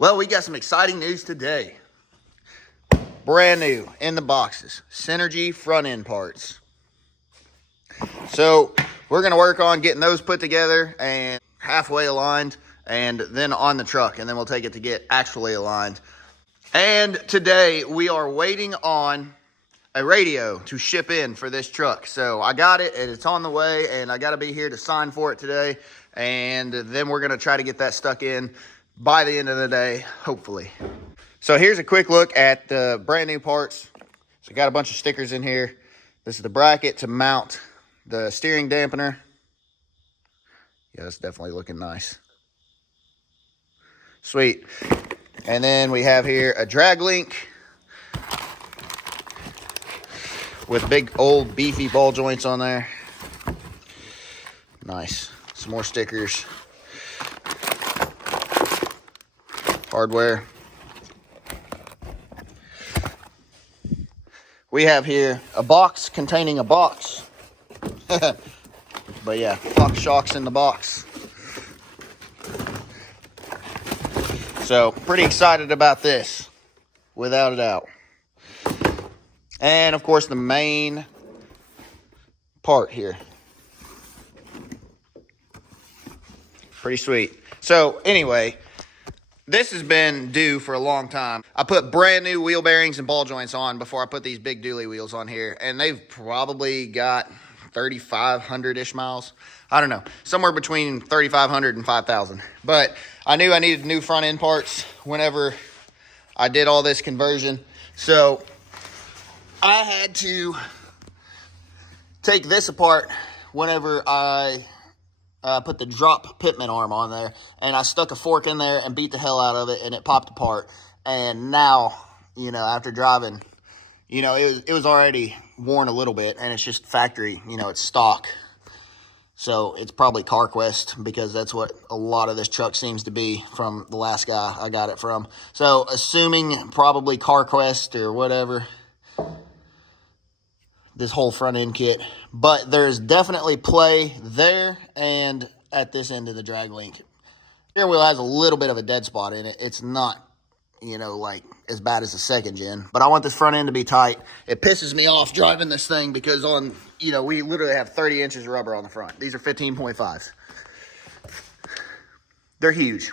Well, we got some exciting news today. Brand new in the boxes, Synergy front end parts. So we're going to work on getting those put together and halfway aligned, and then on the truck, and then we'll take it to get actually aligned. And today we are waiting on a radio to ship in for this truck. So I got it and it's on the way, and I got to be here to sign for it today. And then we're going to try to get that stuck in by the end of the day, hopefully. So here's a quick look at the brand new parts. So got a bunch of stickers in here. This is the bracket to mount the steering dampener. Yeah, that's definitely looking nice. Sweet. And then we have here a drag link with big old beefy ball joints on there. Nice. Some more stickers. Hardware. We have here a box containing a box. But yeah, Fox shocks in the box. So pretty excited about this, without a doubt. And of course the main part here. Pretty sweet. So anyway, this has been due for a long time. I put brand new wheel bearings and ball joints on before I put these big dually wheels on here. And they've probably got 3,500-ish miles. I don't know. Somewhere between 3,500 and 5,000. But I knew I needed new front end parts whenever I did all this conversion. So I had to take this apart whenever I put the drop pitman arm on there, and I stuck a fork in there and beat the hell out of it, and it popped apart. And now, you know, after driving, you know, it was already worn a little bit, and it's just factory, you know, it's stock. So it's probably CarQuest, because that's what a lot of this truck seems to be from the last guy I got it from. So assuming probably CarQuest or whatever, this whole front end kit. But there's definitely play there and at this end of the drag link. Steering wheel has a little bit of a dead spot in it. It's not, you know, like as bad as the second gen, but I want this front end to be tight. It pisses me off driving this thing because on, you know, we literally have 30 inches of rubber on the front. These are 15.5s. They're huge.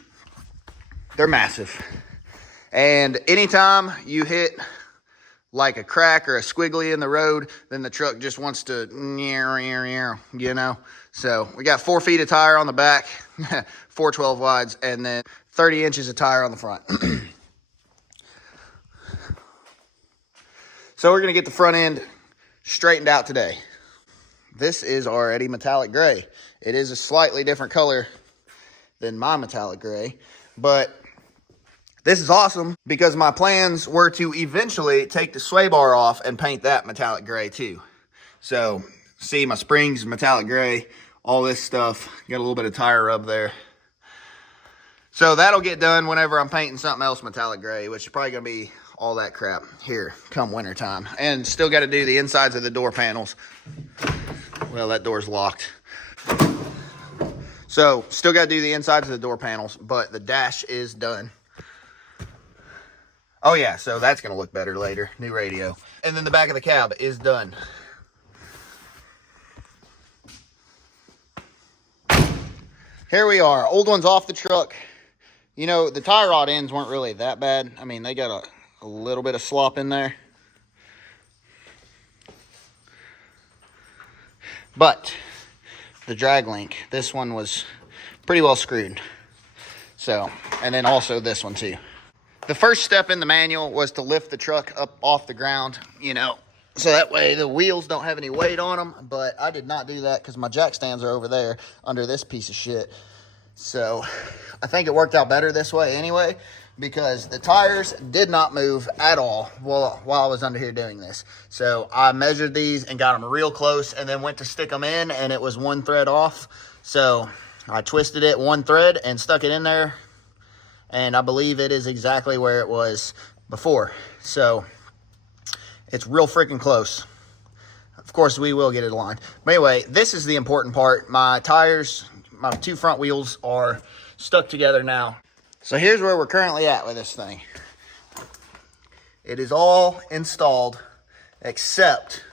They're massive. And anytime you hit like a crack or a squiggly in the road, then the truck just wants to, you know. So we got 4 feet of tire on the back, 412 wides, and then 30 inches of tire on the front. So we're going to get the front end straightened out today. This is already metallic gray. It is a slightly different color than my metallic gray, but this is awesome because my plans were to eventually take the sway bar off and paint that metallic gray too. So see, my springs metallic gray, all this stuff, got a little bit of tire rub there. So that'll get done whenever I'm painting something else metallic gray, which is probably gonna be all that crap here come winter time. And still got to do the insides of the door panels. Well, that door's locked. So still got to do the insides of the door panels, but the dash is done. Oh yeah, so that's going to look better later. New radio. And then the back of the cab is done. Here we are. Old one's off the truck. You know, the tie rod ends weren't really that bad. I mean, they got a little bit of slop in there. But the drag link, this one was pretty well screwed. So, and then also this one too. The first step in the manual was to lift the truck up off the ground, you know, so that way the wheels don't have any weight on them. But I did not do that because my jack stands are over there under this piece of shit. So I think it worked out better this way anyway, because the tires did not move at all while I was under here doing this. So I measured these and got them real close, and then went to stick them in, and it was one thread off. So I twisted it one thread and stuck it in there, and I believe it is exactly where it was before. So it's real freaking close. Of course, we will get it aligned. But anyway, this is the important part. My tires, my two front wheels are stuck together now. So here's where we're currently at with this thing. It is all installed except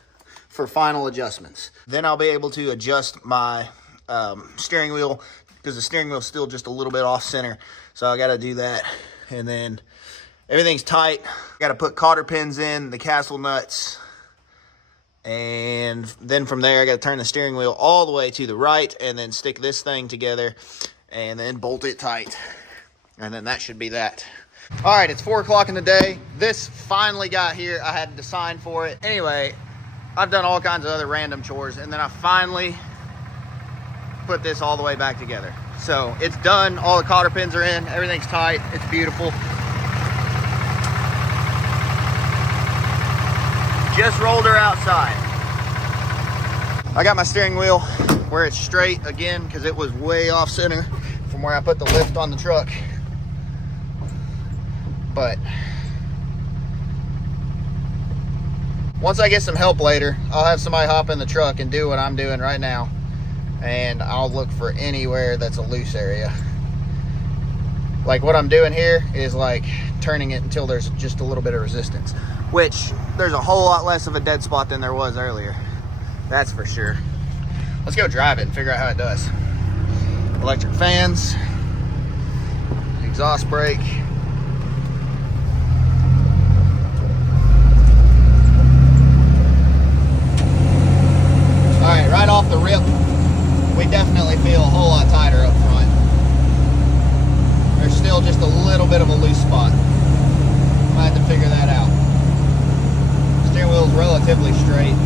for final adjustments. Then I'll be able to adjust my steering wheel, because the steering wheel is still just a little bit off center. So I got to do that. And then everything's tight. Got to put cotter pins in, the castle nuts. And then from there, I got to turn the steering wheel all the way to the right and then stick this thing together and then bolt it tight. And then that should be that. All right, it's 4 o'clock in the day. This finally got here. I had to sign for it. Anyway, I've done all kinds of other random chores, and then I finally put this all the way back together. So it's done. All the cotter pins are in. Everything's tight. It's beautiful. Just rolled her outside. I got my steering wheel where it's straight again because it was way off center from where I put the lift on the truck. But once I get some help later, I'll have somebody hop in the truck and do what I'm doing right now. And I'll look for anywhere that's a loose area. Like what I'm doing here is like turning it until there's just a little bit of resistance, which there's a whole lot less of a dead spot than there was earlier. That's for sure. Let's go drive it and figure out how it does. Electric fans, exhaust brake. All right, right off the rip, we definitely feel a whole lot tighter up front. There's still just a little bit of a loose spot. Might have to figure that out. Steering wheel's relatively straight.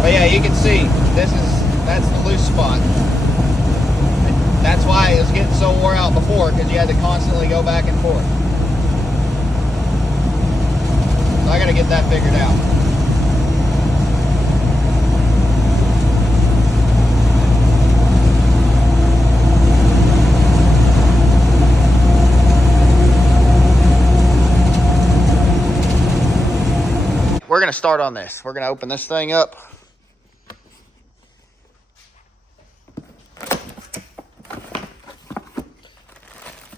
But yeah, you can see that's the loose spot. That's why it was getting so wore out before, because you had to constantly go back and forth. So I got to get that figured out. We're going to start on this. We're going to open this thing up.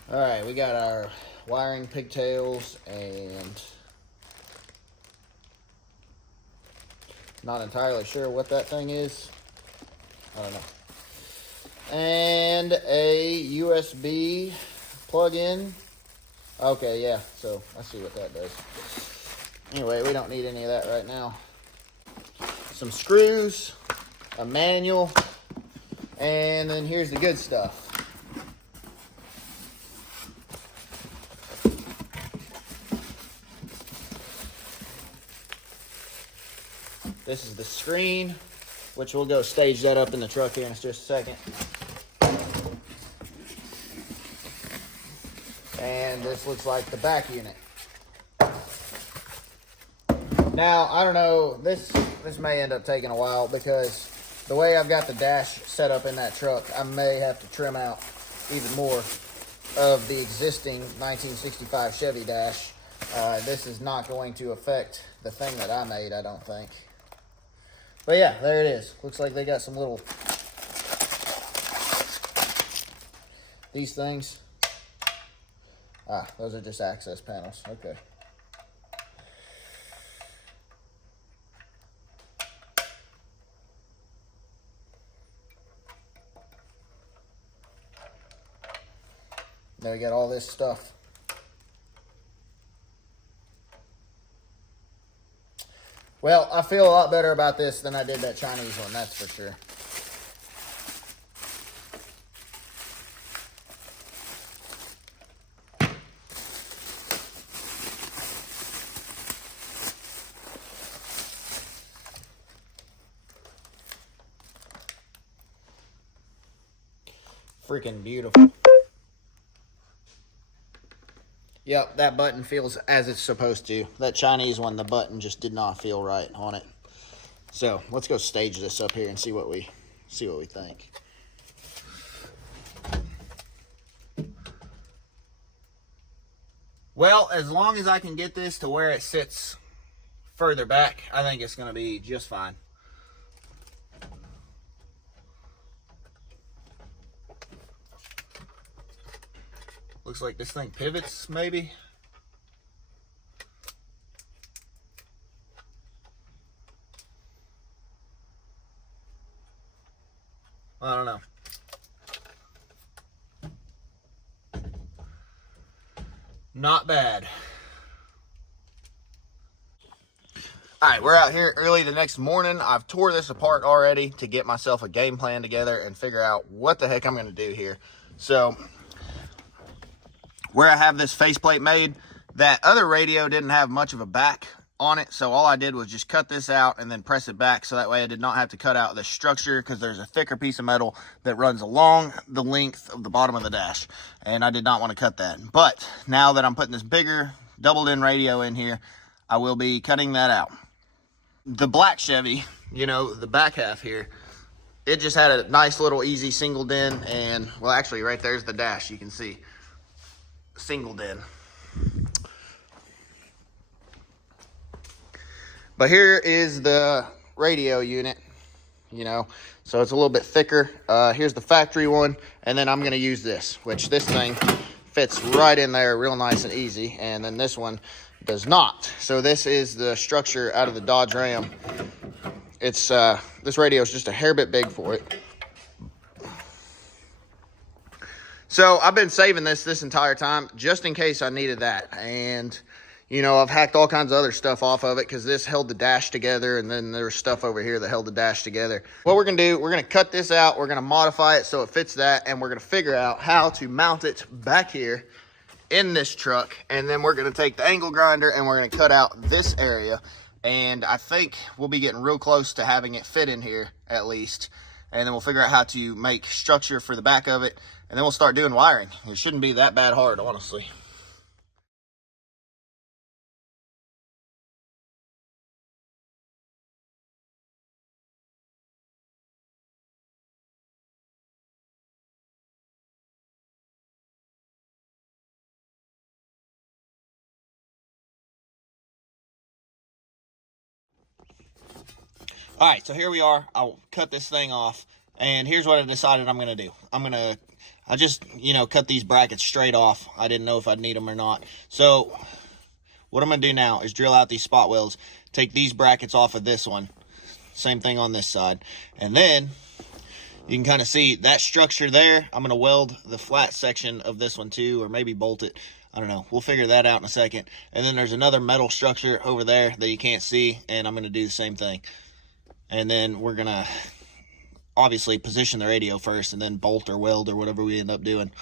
All right, we got our wiring pigtails and not entirely sure what that thing is. I don't know. And a USB plug-in. Okay, yeah, so I see what that does. Anyway, we don't need any of that right now. Some screws, a manual, and then here's the good stuff. This is the screen, which we'll go stage that up in the truck here in just a second. And this looks like the back unit. Now, I don't know, this may end up taking a while because the way I've got the dash set up in that truck, I may have to trim out even more of the existing 1965 Chevy dash. This is not going to affect the thing that I made, I don't think. But yeah, there it is. Looks like they got some little, these things. Ah, those are just access panels. Okay. Now we got all this stuff. Well, I feel a lot better about this than I did that Chinese one, that's for sure. Freaking beautiful. Yep, that button feels as it's supposed to. That Chinese one, the button just did not feel right on it. So let's go stage this up here and see what we think. Well, as long as I can get this to where it sits further back, I think it's going to be just fine. Looks like this thing pivots, maybe. I don't know. Not bad. All right, we're out here early the next morning. I've tore this apart already to get myself a game plan together and figure out what the heck I'm going to do here. So, where I have this faceplate made, that other radio didn't have much of a back on it, so all I did was just cut this out and then press it back, so that way I did not have to cut out the structure, because there's a thicker piece of metal that runs along the length of the bottom of the dash, and I did not want to cut that. But now that I'm putting this bigger doubled in radio in here, I will be cutting that out. The black Chevy, you know, the back half here, it just had a nice little easy singled in, and well, actually right there's the dash, you can see singled in. But here is the radio unit, you know, so it's a little bit thicker. Here's the factory one, and then I'm going to use this, which this thing fits right in there real nice and easy, and then this one does not. So this is the structure out of the Dodge Ram. It's this radio is just a hair bit big for it. So I've been saving this entire time just in case I needed that. And, you know, I've hacked all kinds of other stuff off of it because this held the dash together, and then there's stuff over here that held the dash together. What we're going to do, we're going to cut this out. We're going to modify it so it fits that, and we're going to figure out how to mount it back here in this truck. And then we're going to take the angle grinder and we're going to cut out this area. And I think we'll be getting real close to having it fit in here at least. And then we'll figure out how to make structure for the back of it. And then we'll start doing wiring. It shouldn't be that bad hard, honestly. All right, so here we are. I'll cut this thing off, and here's what I decided I'm going to do. I just, you know, cut these brackets straight off. I didn't know if I'd need them or not. So what I'm going to do now is drill out these spot welds, take these brackets off of this one. Same thing on this side. And then you can kind of see that structure there. I'm going to weld the flat section of this one too, or maybe bolt it. I don't know. We'll figure that out in a second. And then there's another metal structure over there that you can't see, and I'm going to do the same thing. And then we're going to obviously position the radio first and then bolt or weld or whatever we end up doing.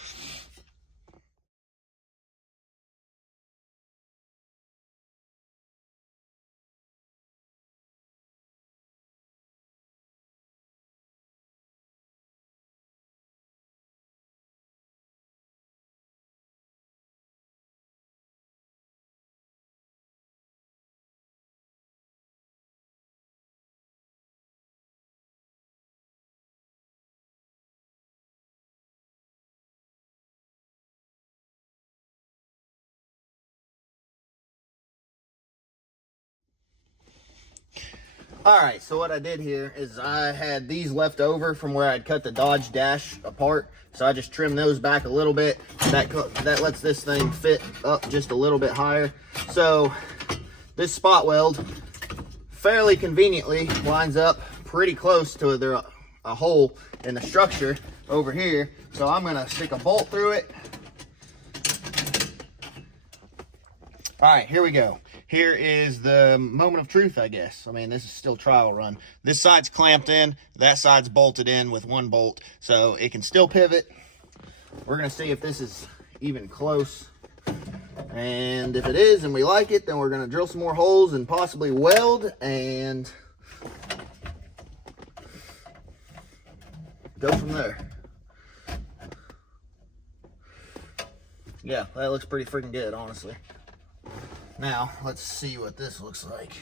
All right, so what I did here is I had these left over from where I'd cut the Dodge dash apart. So I just trimmed those back a little bit. That lets this thing fit up just a little bit higher. So this spot weld fairly conveniently lines up pretty close to a hole in the structure over here. So I'm gonna stick a bolt through it. All right, here we go. Here is the moment of truth, I guess. I mean, this is still trial run. This side's clamped in, that side's bolted in with one bolt, so it can still pivot. We're gonna see if this is even close. And if it is and we like it, then we're gonna drill some more holes and possibly weld and go from there. Yeah, that looks pretty freaking good, honestly. Now, let's see what this looks like.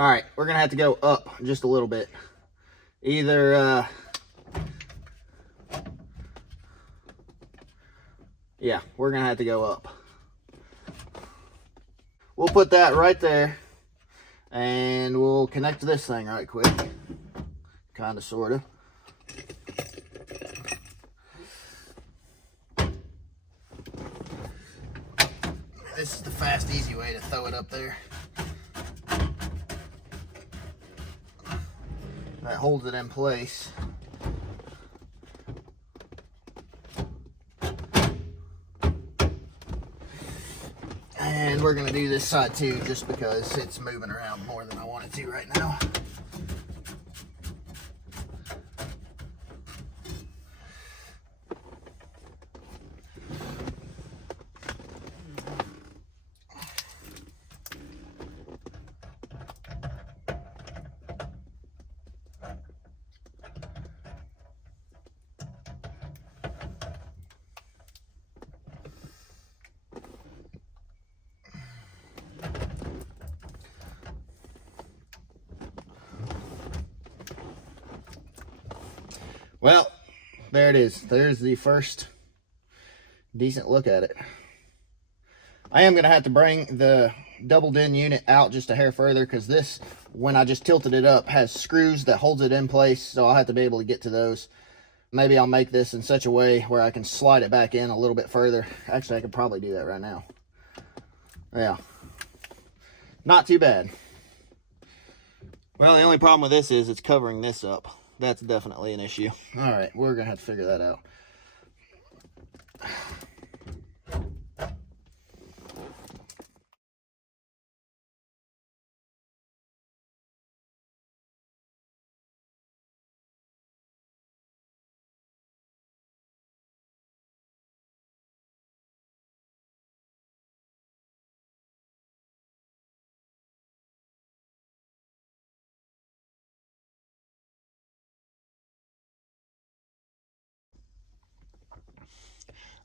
All right, we're gonna have to go up just a little bit. Either, yeah, we're gonna have to go up. We'll put that right there, and we'll connect this thing right quick. Kind of, sort of. This is the fast, easy way to throw it up there. That holds it in place. And we're gonna do this side too, just because it's moving around more than I want it to right now. Well, there it is. There's the first decent look at it. I am going to have to bring the double DIN unit out just a hair further, because this, when I just tilted it up, has screws that holds it in place, so I'll have to be able to get to those. Maybe I'll make this in such a way where I can slide it back in a little bit further. Actually, I could probably do that right now. Yeah. Not too bad. Well, the only problem with this is it's covering this up. That's definitely an issue. All right, we're gonna have to figure that out.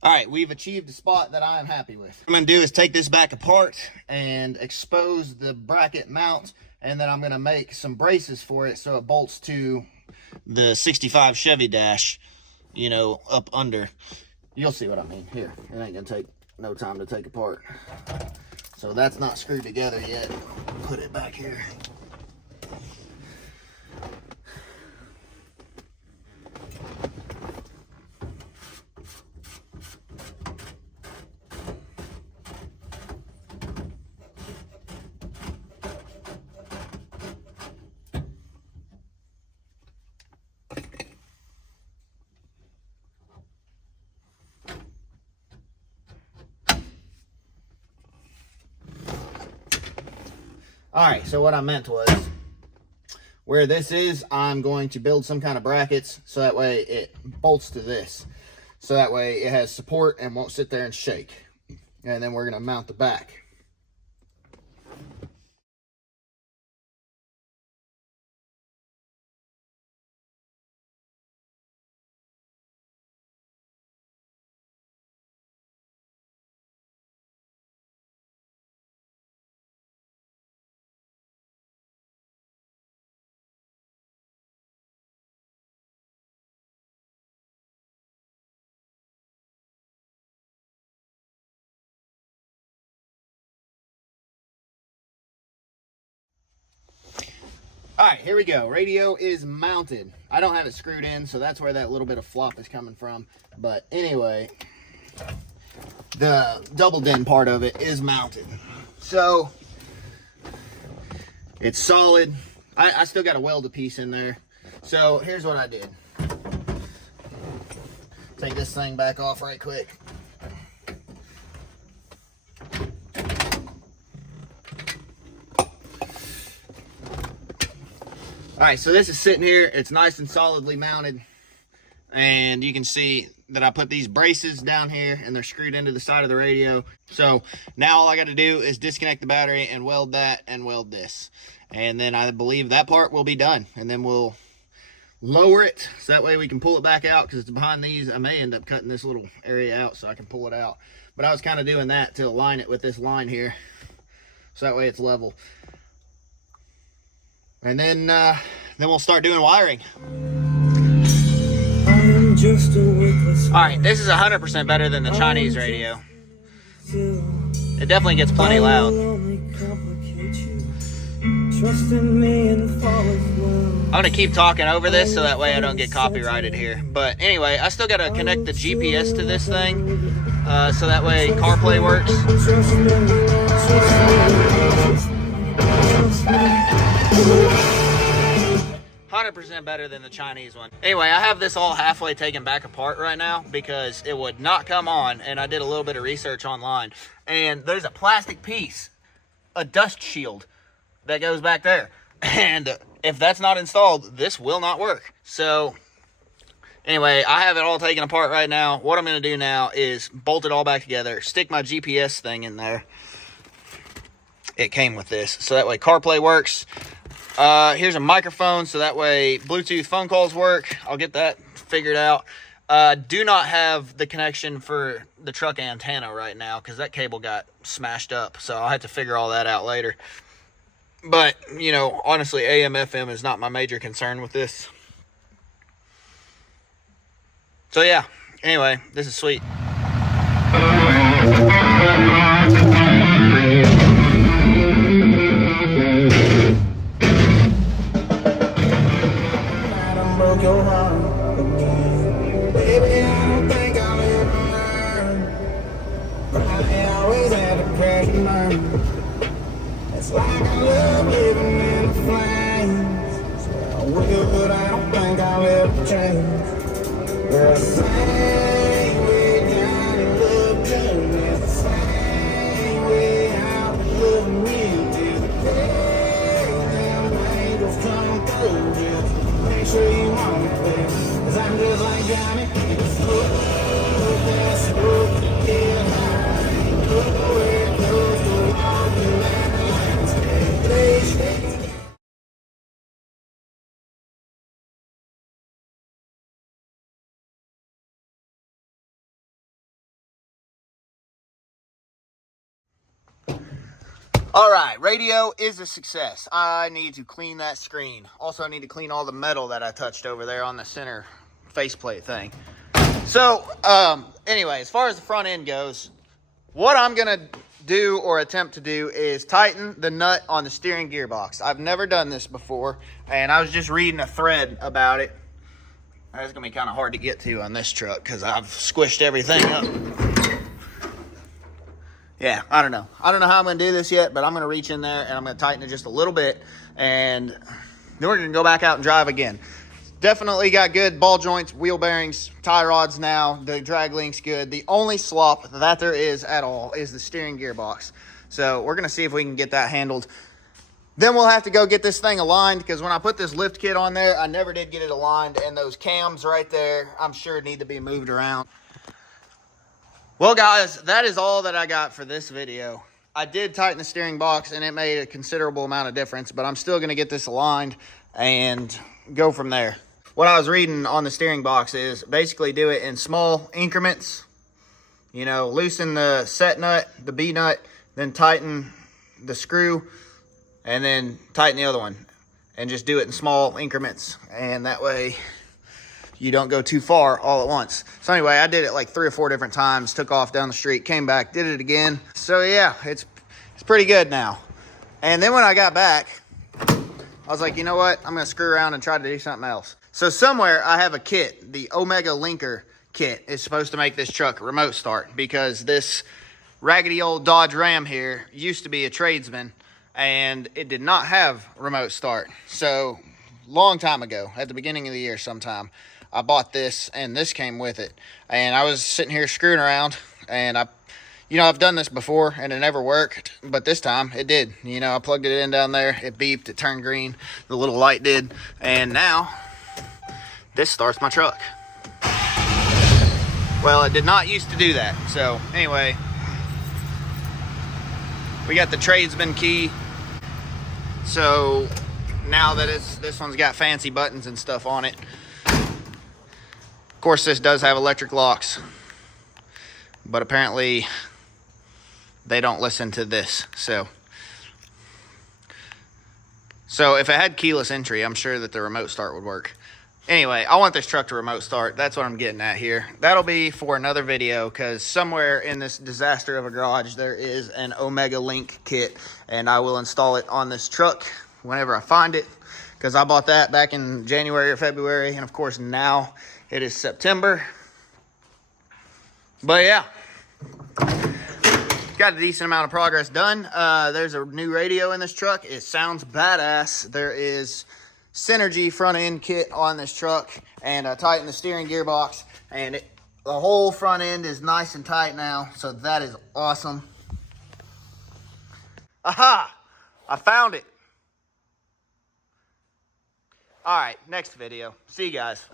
All right, we've achieved a spot that I am happy with. What I'm gonna do is take this back apart and expose the bracket mount, and then I'm gonna make some braces for it so it bolts to the 65 Chevy dash, you know, up under. You'll see what I mean. Here, it ain't gonna take no time to take apart. So that's not screwed together yet. Put it back here. All right, so what I meant was, where this is, I'm going to build some kind of brackets so that way it bolts to this. So that way it has support and won't sit there and shake. And then we're gonna mount the back. All right, here we go. Radio is mounted. I don't have it screwed in, so that's where that little bit of flop is coming from. But anyway, the double DIN part of it is mounted. So it's solid. I still got a weld piece in there. So here's what I did. Take this thing back off right quick. All right, so this is sitting here. It's nice and solidly mounted. And you can see that I put these braces down here and they're screwed into the side of the radio. So now all I got to do is disconnect the battery and weld that and weld this. And then I believe that part will be done. And then we'll lower it so that way we can pull it back out, because it's behind these. I may end up cutting this little area out so I can pull it out. But I was kind of doing that to align it with this line here, so that way it's level. And then we'll start doing wiring. All right, this is 100% better than the Chinese radio. It definitely gets plenty loud. I'm gonna keep talking over this so that way I don't get copyrighted here. But anyway, I still gotta connect the GPS to this thing so that way CarPlay works. 100% better than the Chinese one. Anyway, I have this all halfway taken back apart right now because it would not come on, and I did a little bit of research online. And there's a plastic piece, a dust shield, that goes back there. And if that's not installed, this will not work. So anyway, I have it all taken apart right now. What I'm going to do now is bolt it all back together, stick my GPS thing in there. It came with this, so that way CarPlay works. Here's a microphone, so that way Bluetooth phone calls work. I'll get that figured out. Do not have the connection for the truck antenna right now because that cable got smashed up, so I'll have to figure all that out later. But, you know, honestly, AM, FM is not my major concern with this. So, yeah. Anyway, this is sweet. Your heart again. Baby, I don't think I'll ever learn. I always had to pray to learn. It's like I love living in the flames. So I will, but I don't think I'll ever change. The same way Johnny loved you is the same way I would love me. Till the day them angels come through. Just make sure you want me there. 'Cause I'm just like Johnny. It's that's supposed to get high. Look where it goes to walk through that landscape. All right, radio is a success. I need to clean that screen. Also, I need to clean all the metal that I touched over there on the center faceplate thing. So, anyway, as far as the front end goes, what I'm going to do or attempt to do is tighten the nut on the steering gearbox. I've never done this before, and I was just reading a thread about it. It's going to be kind of hard to get to on this truck because I've squished everything up. Yeah, I don't know. I don't know how I'm going to do this yet, but I'm going to reach in there and I'm going to tighten it just a little bit. And then we're going to go back out and drive again. Definitely got good ball joints, wheel bearings, tie rods now. The drag link's good. The only slop that there is at all is the steering gearbox. So we're going to see if we can get that handled. Then we'll have to go get this thing aligned because when I put this lift kit on there, I never did get it aligned. And those cams right there, I'm sure need to be moved around. Well, guys, that is all that I got for this video. I did tighten the steering box, and it made a considerable amount of difference, but I'm still going to get this aligned and go from there. What I was reading on the steering box is basically do it in small increments. You know, loosen the set nut, the B nut, then tighten the screw, and then tighten the other one. And just do it in small increments, and that way you don't go too far all at once. So anyway, I did it like 3 or 4 different times, took off down the street, came back, did it again. So yeah, it's pretty good now. And then when I got back, I was like, you know what? I'm gonna screw around and try to do something else. So somewhere I have a kit, the Omega Linker kit is supposed to make this truck remote start because this raggedy old Dodge Ram here used to be a tradesman and it did not have remote start. So long time ago, at the beginning of the year sometime, I bought this and this came with it. And I was sitting here screwing around and I've done this before and it never worked, but this time it did. You know, I plugged it in down there, it beeped, it turned green, the little light did, and now this starts my truck. Well, it did not used to do that. So anyway, we got the tradesman key. So now that this one's got fancy buttons and stuff on it. Of course, this does have electric locks, but apparently they don't listen to this. So So if it had keyless entry, I'm sure that the remote start would work. Anyway, I want this truck to remote start. That's what I'm getting at here. That'll be for another video, because somewhere in this disaster of a garage, there is an Omega Link kit, and I will install it on this truck whenever I find it, because I bought that back in January or February, and of course now it is September. But yeah, got a decent amount of progress done. There's a new radio in this truck. It sounds badass. There is Synergy front end kit on this truck, and I tightened the steering gearbox, and the whole front end is nice and tight now, so that is awesome. Aha! I found it. All right, next video. See you guys.